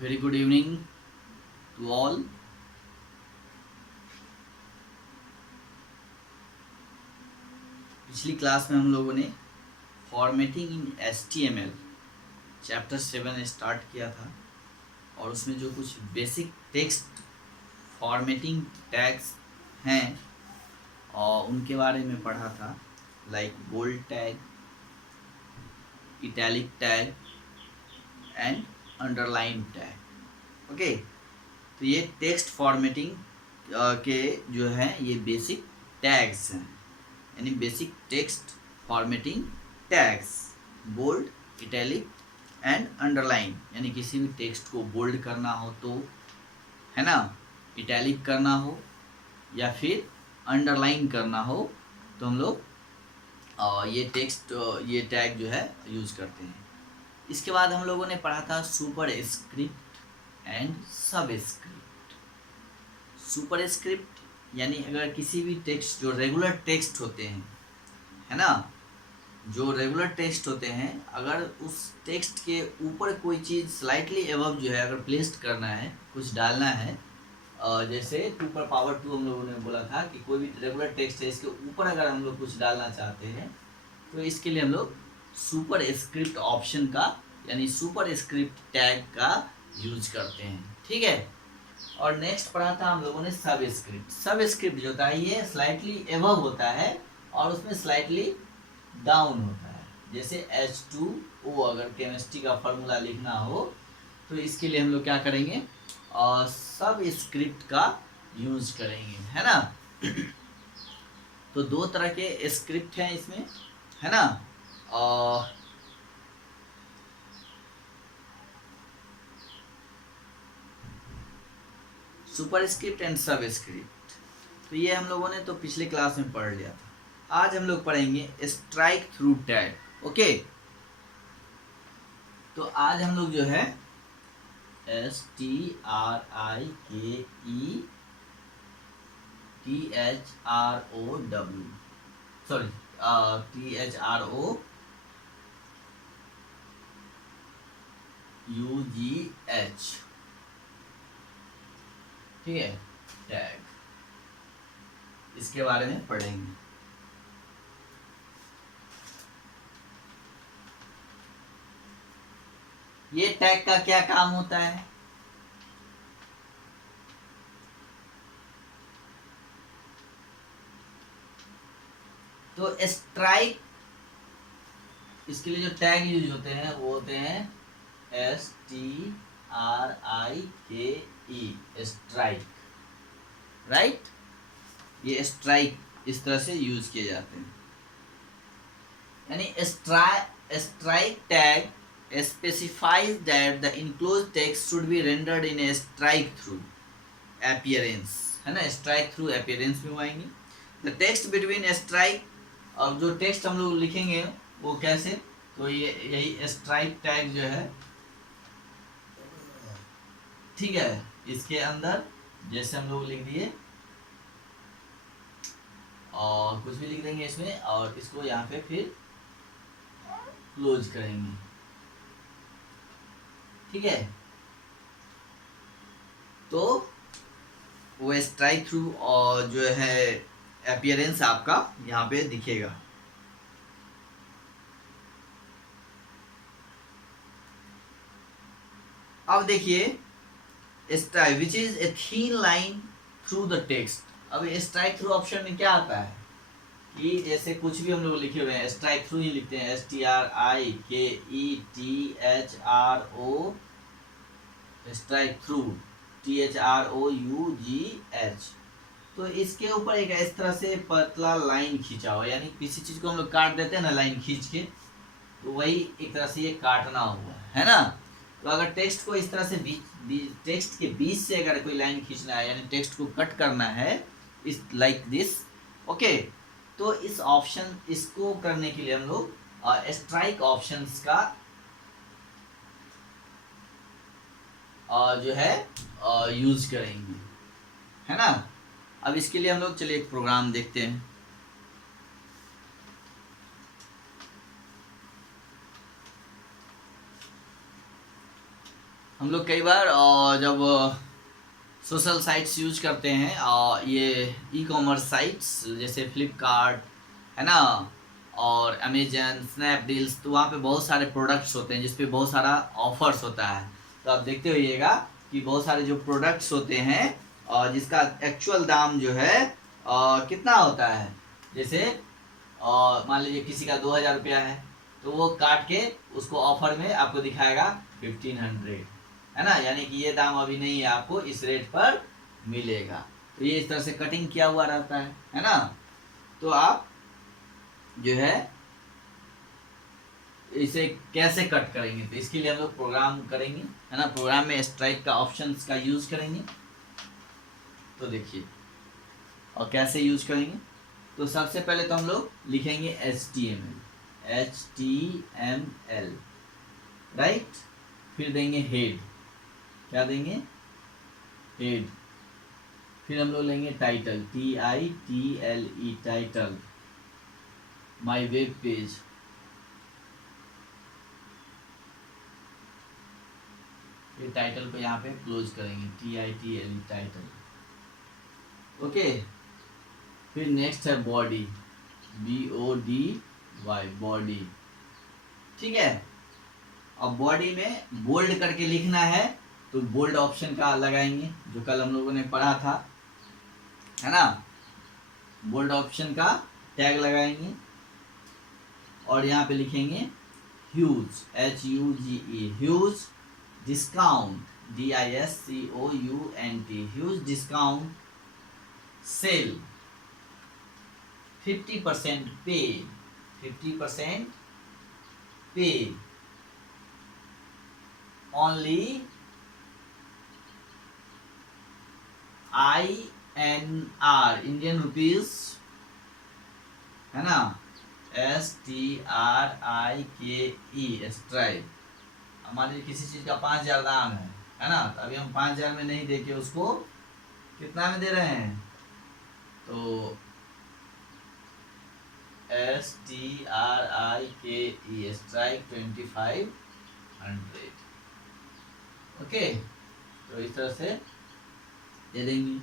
Very good evening to all. पिछली class में हम लोगों ने formatting in HTML chapter 7 start किया था और उसमें जो कुछ बेसिक टेक्स्ट फॉर्मेटिंग टैग्स हैं और उनके बारे में पढ़ा था, like bold tag, italic tag and underline tag. Okay, तो ये टेक्स्ट फॉर्मेटिंग के जो हैं ये बेसिक टैग्स हैं, यानी basic text formatting tags, bold, italic and underline. यानी किसी भी टेक्स्ट को बोल्ड करना हो तो, है ना, इटैलिक करना हो या फिर अंडरलाइन करना हो तो हम लोग ये टेक्स्ट ये टैग जो है यूज करते हैं। इसके बाद हम लोगों ने पढ़ा था सुपर स्क्रिप्ट एंड सब स्क्रिप्ट। सुपर स्क्रिप्ट यानी अगर किसी भी टेक्स्ट जो रेगुलर टेक्स्ट होते हैं, है ना, जो रेगुलर टेक्स्ट होते हैं, अगर उस टेक्स्ट के ऊपर कोई चीज़ स्लाइटली एबव जो है अगर प्लेस्ड करना है, कुछ डालना है, जैसे 2 हम लोगों ने बोला था कि कोई भी रेगुलर टेक्स्ट है इसके ऊपर अगर हम लोग कुछ डालना चाहते हैं तो इसके लिए हम लोग सुपर स्क्रिप्ट ऑप्शन का यानी सुपर स्क्रिप्ट टैग का यूज करते हैं। ठीक है, और नेक्स्ट पढ़ा था हम लोगों ने सब स्क्रिप्ट। सब स्क्रिप्ट जो होता है ये स्लाइटली एबव होता है और उसमें स्लाइटली डाउन होता है। जैसे H2O अगर केमिस्ट्री का फॉर्मूला लिखना हो तो इसके लिए हम लोग क्या करेंगे, और सब स्क्रिप्ट का यूज करेंगे, है ना। तो 2 तरह के स्क्रिप्ट हैं इसमें, है ना। और सुपर स्क्रिप्ट एंड सब स्क्रिप्ट, तो ये हम लोगों ने तो पिछले क्लास में पढ़ लिया था। आज हम लोग पढ़ेंगे स्ट्राइक थ्रू टैग। ओके, तो आज हम लोग जो है STRIKETHROW, सॉरी, THROUGH, ठीक है, टैग, इसके बारे में पढ़ेंगे। ये टैग का क्या काम होता है, तो स्ट्राइक, इसके लिए जो टैग यूज होते हैं वो होते हैं STRIKE, स्ट्राइक, राइट। ये स्ट्राइक इस तरह से यूज किए जाते हैं, यानी strike tag specifies that the enclosed text should be rendered in a strike through appearance, है ना। strike through appearance में आएंगे the text between strike, और जो टेक्स्ट हम लोग लिखेंगे वो कैसे, तो ये यही स्ट्राइक टैग जो है, ठीक है, इसके अंदर जैसे हम लोग लिख दिए और कुछ भी लिख देंगे इसमें और इसको यहाँ पे फिर क्लोज करेंगे, ठीक है। तो वो स्ट्राइक थ्रू और जो है अपीयरेंस आपका यहाँ पे दिखेगा। अब देखिए strike which is a thin line through the text. अब स्ट्राइक थ्रू ऑप्शन में क्या आता है कि जैसे कुछ भी हम लोग लिखे हुए हैं स्ट्राइक थ्रू ही लिखते हैं, STRIKETHRO, स्ट्राइक थ्रू, THROUGH। तो इसके ऊपर एक इस तरह से पतला लाइन खींचा हुआ, यानी किसी चीज को हम लोग काट देते हैं ना लाइन खींच के, तो वही एक तरह से ये काटना हुआ है ना। तो अगर टेक्स्ट को इस तरह से टेक्स्ट के बीच से अगर कोई लाइन खींचना है यानी टेक्स्ट को कट करना है इस लाइक दिस, ओके, तो इस ऑप्शन इसको करने के लिए हम लोग स्ट्राइक ऑप्शंस का जो है यूज करेंगे, है ना। अब इसके लिए हम लोग चलिए एक प्रोग्राम देखते हैं। हम लोग कई बार जब सोशल साइट्स यूज करते हैं ये ई कॉमर्स साइट्स जैसे फ्लिपकार्ट है ना, और अमेजन, स्नैपडील्स, तो वहाँ पे बहुत सारे प्रोडक्ट्स होते हैं जिसपे बहुत सारा ऑफर्स होता है। तो आप देखते होइएगा कि बहुत सारे जो प्रोडक्ट्स होते हैं और जिसका एक्चुअल दाम जो है कितना होता है। जैसे मान लीजिए किसी का 2000 रुपया है, तो वो काट के उसको ऑफर में आपको दिखाएगा 1500, है ना, यानी कि ये दाम अभी नहीं है, आपको इस रेट पर मिलेगा। तो ये इस तरह से कटिंग किया हुआ रहता है ना। तो आप जो है इसे कैसे कट करेंगे, तो इसके लिए हम लोग प्रोग्राम करेंगे, है ना। प्रोग्राम में स्ट्राइक का ऑप्शंस का यूज करेंगे। तो देखिए और कैसे यूज करेंगे, तो सबसे पहले तो हम लोग लिखेंगे HTML, राइट। फिर देंगे हेड, क्या देंगे, हेड। फिर हम लोग लेंगे title, TITLE, title, my web page. फिर टाइटल को यहाँ पे क्लोज करेंगे, TITLE, टाइटल, ओके। फिर नेक्स्ट है बॉडी, BODY, बॉडी, ठीक है। अब बॉडी में बोल्ड करके लिखना है, तो बोल्ड ऑप्शन का लगाएंगे जो कल हम लोगों ने पढ़ा था, है ना। बोल्ड ऑप्शन का टैग लगाएंगे और यहाँ पे लिखेंगे huge, HUGE, huge discount, DISCOUNT, huge discount sale 50% पे, 50% पे only INR, इंडियन रुपीज, है ना, STRIKE, स्ट्राइक। हमारे किसी चीज का 5000 दाम है ना, तो अभी हम 5000 में नहीं देके उसको कितना में दे रहे हैं, तो STRIKE, स्ट्राइक 2500, ओके। तो इस तरह से दे देंगे।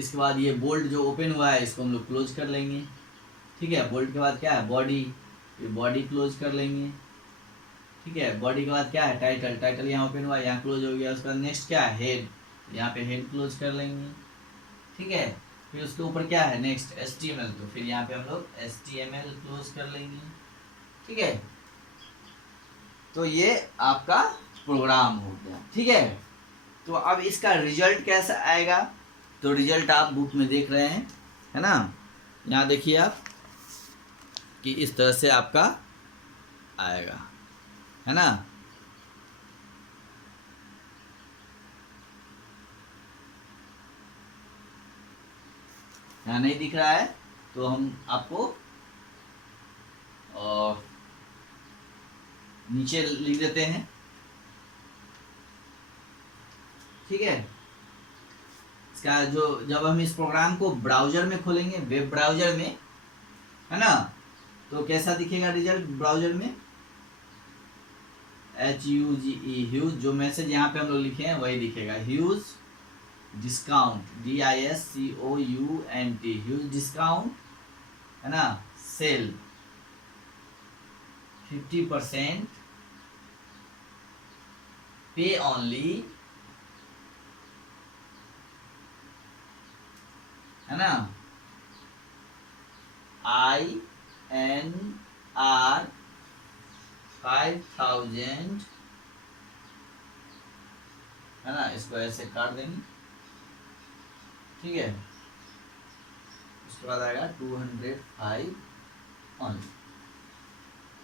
इसके बाद ये बोल्ड जो ओपन हुआ है इसको हम लोग क्लोज कर लेंगे, ठीक है। बोल्ड के बाद क्या है, बॉडी, ये बॉडी क्लोज कर लेंगे, ठीक है। बॉडी के बाद क्या है, टाइटल, टाइटल यहाँ ओपन हुआ है, यहाँ क्लोज हो गया। उसके बाद नेक्स्ट क्या है, हेड, यहाँ पे हेड क्लोज कर लेंगे, ठीक है। फिर उसके ऊपर क्या है नेक्स्ट, HTML, तो फिर यहाँ पे हम लोग HTML क्लोज कर लेंगे, ठीक है। तो ये आपका प्रोग्राम हो गया, ठीक है। तो अब इसका रिजल्ट कैसा आएगा, तो रिजल्ट आप बुक में देख रहे हैं, है ना। यहाँ देखिए आप कि इस तरह से आपका आएगा, है ना। यहाँ नहीं दिख रहा है तो हम आपको नीचे लिख देते हैं, ठीक है। इसका जो जब हम इस प्रोग्राम को ब्राउजर में खोलेंगे, वेब ब्राउजर में, है ना, तो कैसा दिखेगा रिजल्ट ब्राउजर में, HUGE, ह्यूज, जो मैसेज यहाँ पे हम लोग लिखे हैं वही दिखेगा, huge discount, DISCOUNT, huge discount, है ना, सेल 50% पे ओनली, है ना, INR 5000, है ना। इसको ऐसे काट देंगे, ठीक है। उसके बाद आएगा 205 ओनली,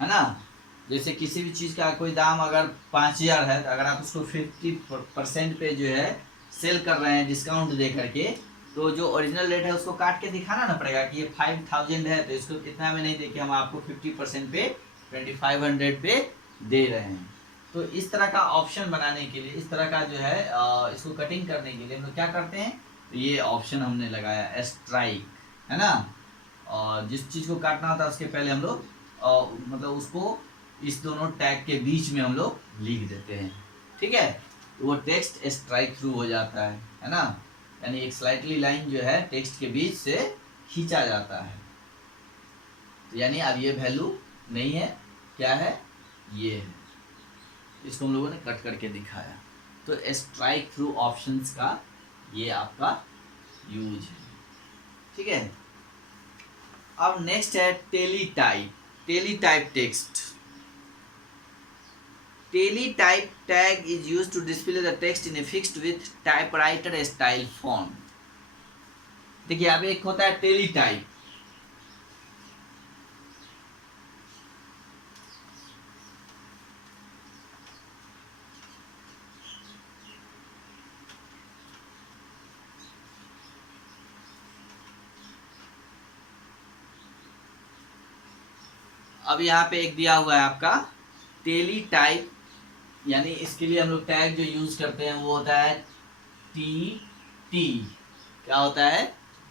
है ना। जैसे किसी भी चीज़ का कोई दाम अगर 5000 है, तो अगर आप उसको 50% पे जो है सेल कर रहे हैं डिस्काउंट दे करके, तो जो ओरिजिनल रेट है उसको काट के दिखाना ना पड़ेगा कि ये 5000 है, तो इसको कितना में नहीं देके हम आपको 50% पे 2500 पे दे रहे हैं। तो इस तरह का ऑप्शन बनाने के लिए, इस तरह का जो है इसको कटिंग करने के लिए हम लोग क्या करते हैं, तो ये ऑप्शन हमने लगाया स्ट्राइक, है ना। और जिस चीज़ को काटना होता है उसके पहले हम लोग मतलब उसको इस दोनों टैग के बीच में हम लोग लिख देते हैं, ठीक है। तो वो टेक्स्ट स्ट्राइक थ्रू हो जाता है ना, यानी एक स्लाइटली लाइन जो है टेक्स्ट के बीच से खींचा जाता है। तो यानी अब ये वैल्यू नहीं है, क्या है, ये है। इसको हम लोगों ने कट करके दिखाया। तो स्ट्राइक थ्रू ऑप्शंस का ये आपका यूज है, ठीक है। अब नेक्स्ट है teletype. Teletype text. Teletype tag is used to display the text in a fixed width typewriter style font. देखिए अब एक होता है टेलीटाइप। अब यहाँ पे एक दिया हुआ है आपका टेलीटाइप, यानी इसके लिए हम लोग टैग जो यूज करते हैं वो होता है टी टी। क्या होता है,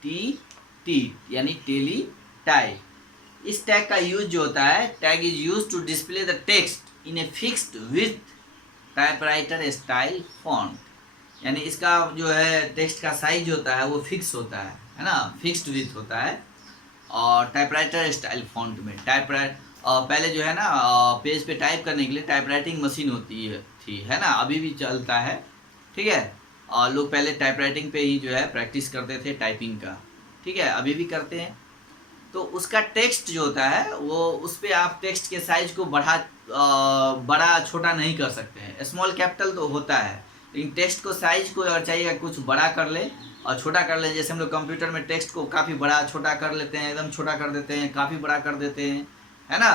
टी टी, यानी टेलीटाइप। इस टैग का यूज जो होता है, tag is use to display the text in a fixed width typewriter style font. यानी इसका जो है टेक्स्ट का साइज होता है वो फिक्स होता है ना, फिक्स्ड विथ होता है। और टाइपराइटर स्टाइल फॉन्ट में पहले जो है ना पेज पे टाइप करने के लिए टाइपराइटिंग मशीन होती थी, है ना, अभी भी चलता है, ठीक है। और लोग पहले टाइपराइटिंग पे ही जो है प्रैक्टिस करते थे टाइपिंग का, ठीक है, अभी भी करते हैं। तो उसका टेक्स्ट जो होता है वो उस पर आप टेक्स्ट के साइज को बड़ा छोटा नहीं कर सकते हैं। स्मॉल कैपिटल तो होता है, लेकिन टेक्स्ट को साइज को अगर चाहिए कुछ बड़ा कर ले और छोटा कर ले, जैसे हम लोग कंप्यूटर में टेक्स्ट को काफ़ी बड़ा छोटा कर लेते हैं, एकदम छोटा कर देते हैं, काफ़ी बड़ा कर देते हैं, है ना।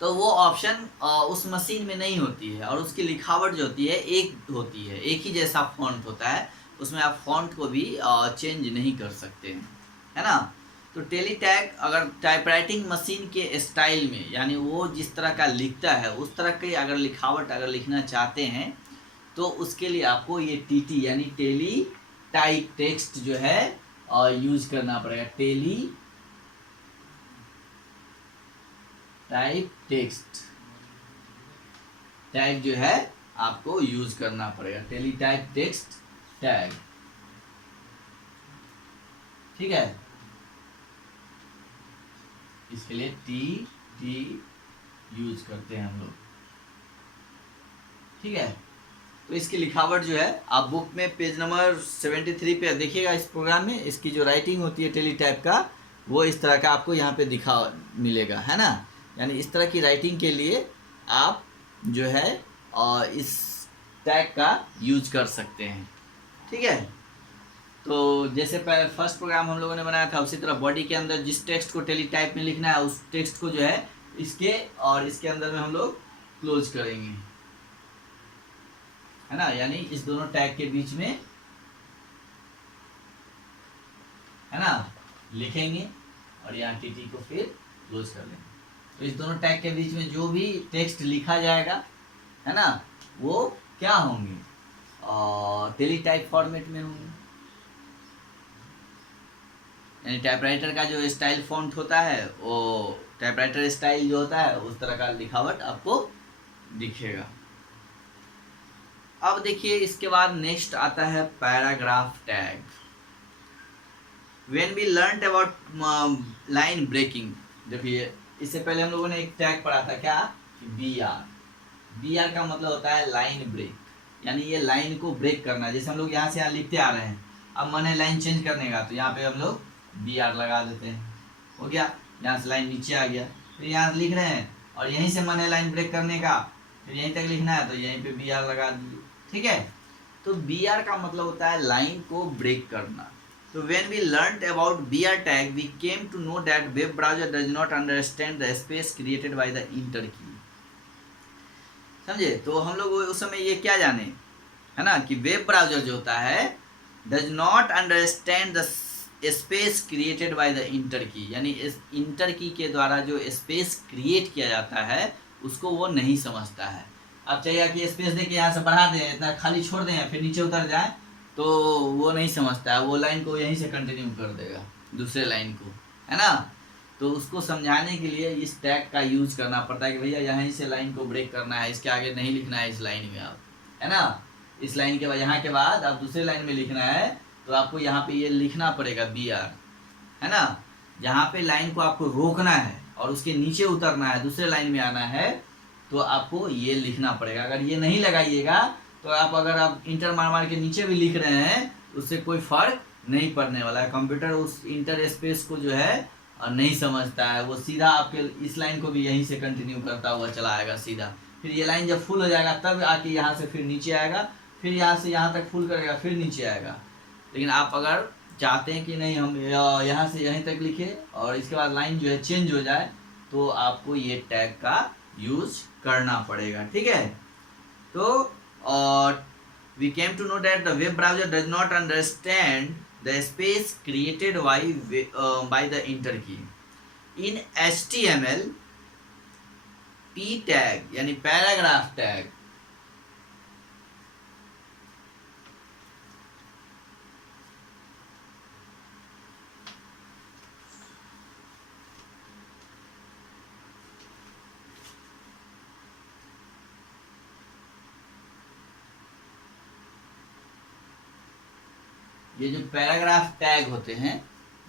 तो वो ऑप्शन उस मशीन में नहीं होती है, और उसकी लिखावट जो होती है एक होती है, एक ही जैसा फॉन्ट होता है, उसमें आप फॉन्ट को भी चेंज नहीं कर सकते हैं, है ना। तो टेलीटैग अगर टाइपराइटिंग मशीन के स्टाइल में, यानी वो जिस तरह का लिखता है उस तरह की अगर लिखावट अगर लिखना चाहते हैं तो उसके लिए आपको ये टीटी यानी टेली टाइप टेक्स्ट जो है यूज करना पड़ेगा। टेली टाइप टेक्स्ट टैग जो है आपको यूज करना पड़ेगा, टेली टाइप टेक्स्ट टैग, ठीक है। इसके लिए टी यूज करते हैं हम लोग, ठीक है। तो इसकी लिखावट जो है आप बुक में पेज नंबर 73 पे देखिएगा, इस प्रोग्राम में इसकी जो राइटिंग होती है टेलीटाइप का वो इस तरह का आपको यहाँ पे दिखा मिलेगा, है ना। यानी इस तरह की राइटिंग के लिए आप जो है इस टैग का यूज कर सकते हैं, ठीक है। तो जैसे पहले फर्स्ट प्रोग्राम हम लोगों ने बनाया था, उसी तरह बॉडी के अंदर जिस टेक्स्ट को टेलीटाइप में लिखना है उस टेक्स्ट को जो है इसके और इसके अंदर में हम लोग क्लोज करेंगे, है ना। यानी इस दोनों टैग के बीच में, है ना, लिखेंगे और यहाँ टीटी को फिर क्लोज कर लेंगे। तो इस दोनों टैग के बीच में जो भी टेक्स्ट लिखा जाएगा, है ना, वो क्या होंगे, टेलीटाइप फॉर्मेट में होंगे। यानी टाइपराइटर का जो स्टाइल फॉन्ट होता है वो टाइपराइटर स्टाइल जो होता है उस तरह का लिखावट आपको दिखेगा। अब देखिए इसके बाद नेक्स्ट आता है paragraph tag. When we learn about line breaking, देखिए इससे पहले हम लोगों ने एक टैग पढ़ा था, क्या, बी आर का मतलब होता है लाइन ब्रेक, यानी ये लाइन को ब्रेक करना। जैसे हम लोग यहाँ से यहाँ लिखते आ रहे हैं, अब मन है लाइन चेंज करने का, तो यहाँ पे हम लोग बी आर लगा देते हैं, हो गया, यहाँ से लाइन नीचे आ गया, फिर यहाँ लिख रहे हैं और यहीं से मन है लाइन ब्रेक करने का, फिर यहीं तक लिखना है तो यहीं पे बी आर लगा दिए, ठीक है। तो बी आर का मतलब होता है लाइन को ब्रेक करना। तो when we learned about BR tag, we came to know that web browser does not understand the space created by the enter key. समझे। तो हम लोग उस समय ये क्या जाने, है ना, कि वेब ब्राउजर जो होता है does not understand the space created by the enter key, यानी इस इंटर की के द्वारा जो स्पेस क्रिएट किया जाता है उसको वो नहीं समझता है। आप चाहिए कि स्पेस दे के यहाँ से बढ़ा दें, इतना खाली छोड़ दें फिर नीचे उतर जाए, तो वो नहीं समझता है, वो लाइन को यहीं से कंटिन्यू कर देगा दूसरे लाइन को, है ना। तो उसको समझाने के लिए इस टैग का यूज करना पड़ता है कि भैया यहीं से लाइन को ब्रेक करना है, इसके आगे नहीं लिखना है इस लाइन में, आप है ना। इस लाइन के बाद, यहाँ के बाद आप दूसरे लाइन में लिखना है तो आपको यहाँ पे ये लिखना पड़ेगा BR, है ना। जहाँ पे लाइन को आपको रोकना है और उसके नीचे उतरना है, दूसरे लाइन में आना है, तो आपको ये लिखना पड़ेगा। अगर ये नहीं लगाइएगा तो अगर आप इंटर मार मार के नीचे भी लिख रहे हैं उससे कोई फर्क नहीं पड़ने वाला है। कंप्यूटर उस इंटर स्पेस को जो है नहीं समझता है, वो सीधा आपके इस लाइन को भी यहीं से कंटिन्यू करता हुआ चला आएगा सीधा। फिर ये लाइन जब फुल हो जाएगा तब आके यहाँ से फिर नीचे आएगा, फिर यहाँ से यहाँ तक फुल करेगा, फिर नीचे आएगा। लेकिन आप अगर चाहते हैं कि नहीं हम यहाँ से यहीं तक लिखे और इसके बाद लाइन जो है चेंज हो जाए, तो आपको ये टैग का यूज करना पड़ेगा, ठीक है। तो we came to know that the web browser does not understand the space created by the enter key. In HTML, p tag यानी पैराग्राफ टैग ये जो पैराग्राफ टैग होते हैं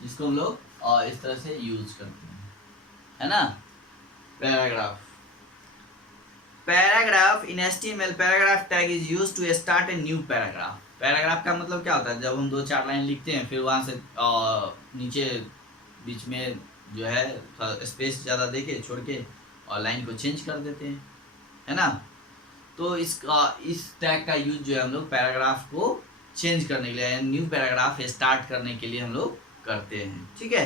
जिसको हम लोग इस तरह से यूज करते हैं, है ना। Paragraph in HTML paragraph tag is used to start a new paragraph. Paragraph का मतलब क्या होता है, जब हम 2-4 लाइन लिखते हैं फिर वहां से नीचे बीच में जो है स्पेस ज़्यादा देके छोड़ के और लाइन को चेंज कर देते हैं, है ना। तो इस टैग का यूज जो है हम लोग पैराग्राफ को चेंज करने के लिए, न्यू पैराग्राफ स्टार्ट करने के लिए हम लोग करते हैं, ठीक है।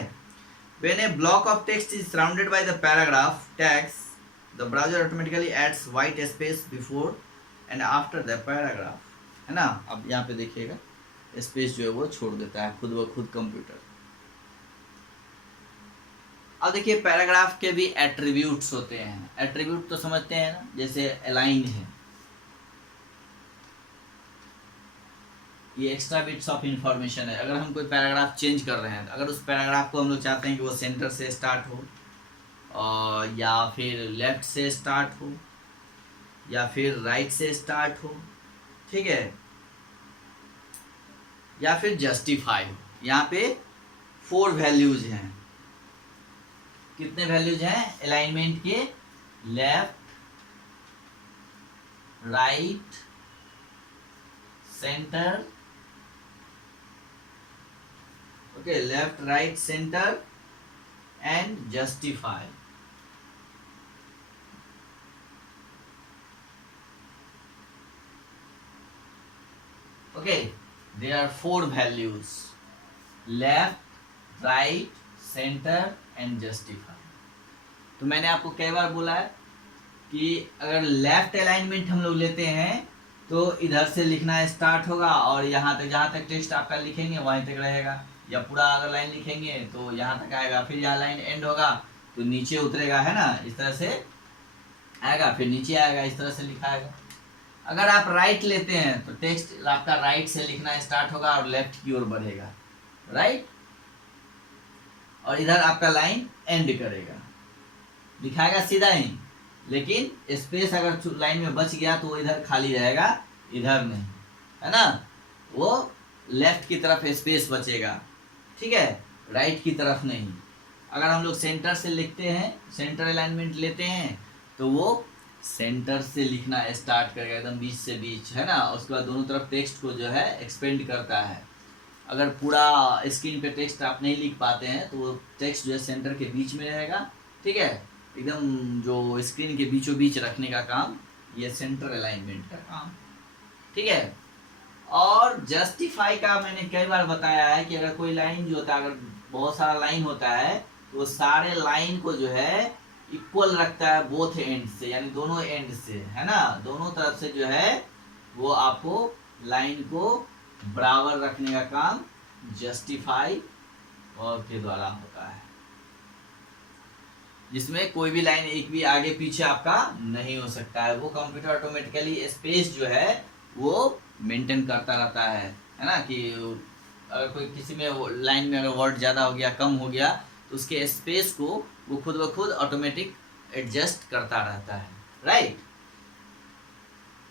When a block of text is surrounded by the paragraph tags, the browser automatically adds white space before and after the paragraph, है ना। अब यहाँ पे देखिएगा स्पेस जो है वो छोड़ देता है खुद ब खुद कंप्यूटर। अब देखिए पैराग्राफ के भी एट्रीब्यूट्स होते हैं। एट्रीब्यूट तो समझते हैं ना, जैसे अलाइन है, ये एक्स्ट्रा बिट्स ऑफ इंफॉर्मेशन है। अगर हम कोई पैराग्राफ चेंज कर रहे हैं, अगर उस पैराग्राफ को हम लोग चाहते हैं कि वो सेंटर से स्टार्ट हो और या फिर लेफ्ट से स्टार्ट हो या फिर राइट से स्टार्ट हो, ठीक है, या फिर जस्टिफाई हो। यहाँ पे 4 वैल्यूज हैं। कितने वैल्यूज हैं अलाइनमेंट के? Left, right, centre, okay, left, right, center and justify. Okay, there are 4 values: left, right, center and justify. तो मैंने आपको कई बार बोला है कि अगर लेफ्ट अलाइनमेंट हम लोग लेते हैं तो इधर से लिखना स्टार्ट होगा और यहाँ तक, जहाँ तक टेक्स्ट आपका लिखेंगे वहीं तक रहेगा, या पूरा अगर लाइन लिखेंगे तो यहाँ तक आएगा, फिर यहाँ लाइन एंड होगा तो नीचे उतरेगा, है ना, इस तरह से आएगा, फिर नीचे आएगा, इस तरह से लिखाएगा। अगर आप राइट लेते हैं तो टेक्स्ट आपका राइट से लिखना स्टार्ट होगा और लेफ्ट की ओर बढ़ेगा, राइट, और इधर आपका लाइन एंड करेगा, दिखाएगा सीधा ही, लेकिन स्पेस अगर लाइन में बच गया तो वो इधर खाली रहेगा, इधर नहीं, है ना, वो लेफ्ट की तरफ स्पेस बचेगा, ठीक है, राइट की तरफ नहीं। अगर हम लोग सेंटर से लिखते हैं, सेंटर अलाइनमेंट लेते हैं, तो वो सेंटर से लिखना स्टार्ट करेगा एकदम बीच से बीच, है ना। उसके बाद दोनों तरफ टेक्स्ट को जो है एक्सपेंड करता है। अगर पूरा स्क्रीन पे टेक्स्ट आप नहीं लिख पाते हैं तो वो टेक्स्ट जो है सेंटर के बीच में रहेगा, ठीक है, एकदम जो स्क्रीन के बीचों बीच रखने का काम ये सेंटर अलाइनमेंट का काम, ठीक है। और जस्टिफाई का मैंने कई बार बताया है कि अगर कोई लाइन जो होता है, अगर बहुत सारा लाइन होता है तो सारे लाइन को जो है इक्वल रखता है बोथ एंड से, यानी दोनों एंड से, है ना, दोनों तरफ से जो है वो आपको लाइन को बराबर रखने का काम जस्टिफाई और के द्वारा होता है, जिसमें कोई भी लाइन एक भी आगे पीछे आपका नहीं हो सकता है। वो कंप्यूटर ऑटोमेटिकली स्पेस जो है वो मेंटेन करता रहता है ना, कि अगर कोई किसी में लाइन में अगर वर्ड ज़्यादा हो गया, कम हो गया, तो उसके स्पेस को वो खुद ब खुद ऑटोमेटिक एडजस्ट करता रहता है, राइट।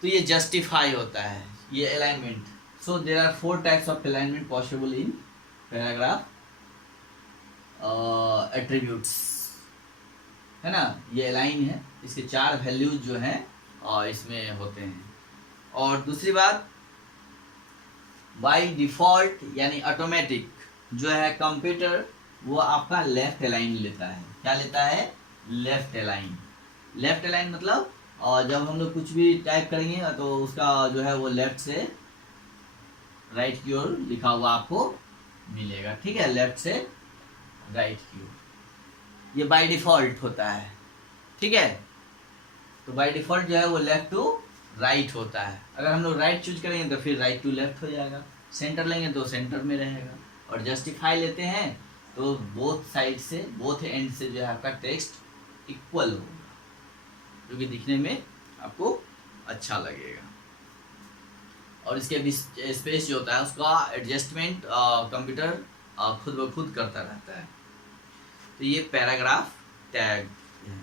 तो ये जस्टिफाई होता है, ये alignment. So there are 4 types of alignment possible in paragraph attributes, है ना। ये अलाइन है, इसके 4 वैल्यूज जो हैं इसमें होते हैं। और दूसरी बात, बाय डिफॉल्ट यानी ऑटोमेटिक जो है कंप्यूटर वो आपका लेफ्ट अलाइन लेता है। क्या लेता है? Left align. लेफ्ट अलाइन मतलब जब हम लोग कुछ भी टाइप करेंगे तो उसका जो है वो लेफ्ट से राइट की ओर लिखा हुआ आपको मिलेगा, ठीक है, लेफ्ट से राइट की ओर। ये बाय डिफॉल्ट होता है, ठीक है। तो बाय डिफॉल्ट जो है वो लेफ्ट टू राइट होता है। अगर हम लोग राइट चूज करेंगे तो फिर राइट टू लेफ्ट हो जाएगा, सेंटर लेंगे तो सेंटर में रहेगा, और जस्टिफाई लेते हैं तो बोथ साइड से, बोथ एंड से जो है आपका टेक्स्ट इक्वल होगा, जो कि दिखने में आपको अच्छा लगेगा। और इसके बीच स्पेस जो होता है उसका एडजस्टमेंट कंप्यूटर खुद ब खुद करता रहता है। तो ये पैराग्राफ टैग है।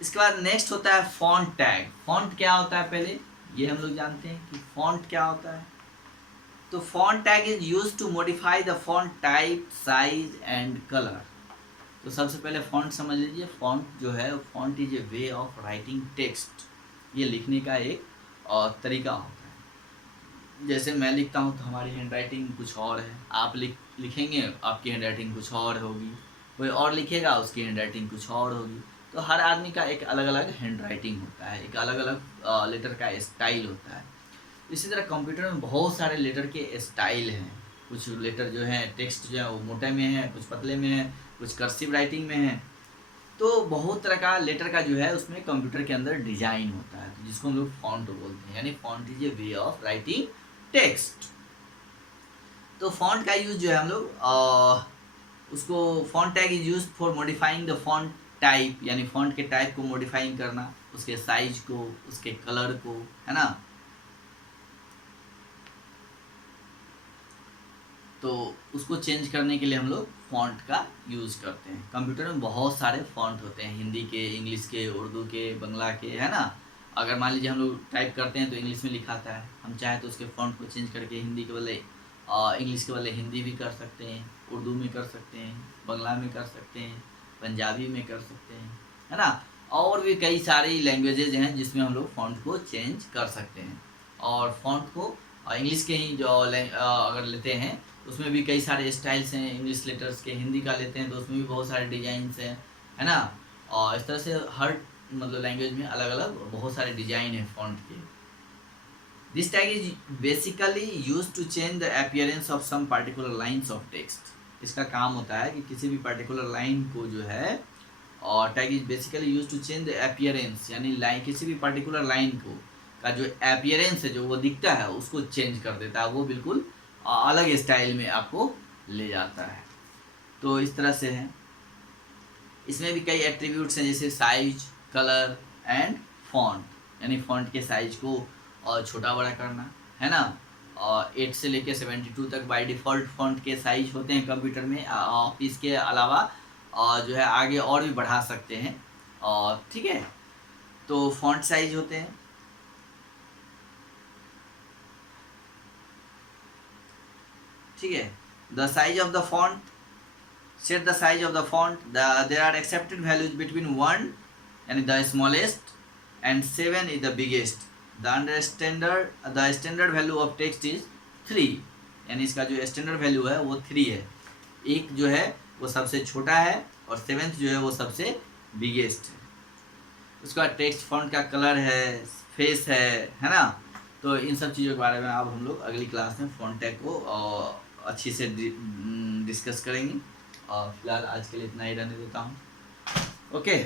इसके बाद नेक्स्ट होता है फॉन्ट टैग। फॉन्ट क्या होता है पहले ये हम लोग जानते हैं कि फॉन्ट क्या होता है। तो font tag is used to modify the font type, size and colour. तो सबसे पहले फॉन्ट समझ लीजिए। फॉन्ट जो है, font is a way of writing text. ये लिखने का एक तरीका होता है। जैसे मैं लिखता हूँ तो हमारी हैंड राइटिंग कुछ और है, आप लिखेंगे आपकी हैंड राइटिंग कुछ और होगी, कोई और लिखेगा उसकी हैंड राइटिंग कुछ और होगी। तो हर आदमी का एक अलग अलग हैंड राइटिंग होता है, एक अलग अलग लेटर का स्टाइल होता है। इसी तरह कंप्यूटर में बहुत सारे लेटर के स्टाइल हैं। कुछ लेटर जो हैं टेक्स्ट जो है वो मोटे में है, कुछ पतले में है, कुछ कर्सिव राइटिंग में है। तो बहुत तरह का लेटर का जो है उसमें कंप्यूटर के अंदर डिजाइन होता है, तो जिसको हम लोग फॉन्ट बोलते हैं, यानी font is a way of writing text. तो फॉन्ट का यूज जो है हम लोग उसको font tag is use for modifying the font type, यानी फॉन्ट के टाइप को मॉडिफाइंग करना, उसके साइज को, उसके कलर को, है ना। तो उसको चेंज करने के लिए हम लोग फॉन्ट का यूज़ करते हैं। कंप्यूटर में बहुत सारे फॉन्ट होते हैं, हिंदी के, इंग्लिश के, उर्दू के, बंगला के, है ना। अगर मान लीजिए हम लोग टाइप करते हैं तो इंग्लिश में लिखाता है, हम चाहे तो उसके फॉन्ट को चेंज करके हिंदी के बदले इंग्लिश के बदले हिंदी भी कर सकते हैं, उर्दू में कर सकते हैं, बंगला में कर सकते हैं, पंजाबी में कर सकते हैं, है ना। और भी कई सारी लैंग्वेजेज हैं जिसमें हम लोग फॉन्ट को चेंज कर सकते हैं। और फॉन्ट को इंग्लिश के ही जो अगर लेते हैं उसमें भी कई सारे स्टाइल्स हैं। इंग्लिश लेटर्स के हिंदी का लेते हैं तो उसमें भी बहुत सारे डिजाइंस हैं, है ना। और इस तरह से हर मतलब लैंग्वेज में अलग अलग बहुत सारे डिजाइन हैं फॉन्ट के। This tag is basically used to change the appearance of some particular lines of text. इसका काम होता है कि किसी भी पार्टिकुलर लाइन को जो है, और tag is basically used to change the appearance, यानी लाइन, किसी भी पार्टिकुलर लाइन को का जो अपीयरेंस है, जो वो दिखता है, उसको चेंज कर देता है, वो बिल्कुल अलग स्टाइल में आपको ले जाता है। तो इस तरह से है। इसमें भी कई एट्रीब्यूट्स हैं जैसे साइज, कलर एंड फॉन्ट, यानी फॉन्ट के साइज को छोटा बड़ा करना, है ना। और 8 से लेकर 72 तक बाय डिफ़ॉल्ट फॉन्ट के साइज होते हैं कंप्यूटर में। आप इसके अलावा जो है आगे और भी बढ़ा सकते हैं, और ठीक है। तो फॉन्ट साइज होते हैं, ठीक है। The size of the font, set the size of the font, there are accepted values between 1 यानी the smallest and 7 is the biggest. The standard value of text is 3, यानी इसका जो स्टैंडर्ड वैल्यू है वो 3 है। एक जो है वो सबसे छोटा है और 7th जो है वो सबसे बिगेस्ट है। उसका टेक्स्ट फॉन्ट का कलर है, फेस है ना। तो इन सब चीज़ों के बारे में अब हम लोग अगली क्लास में फॉन्ट टैग को अच्छी से डिस्कस करेंगे। और फिलहाल आज के लिए इतना ही रहने देता हूँ। ओके।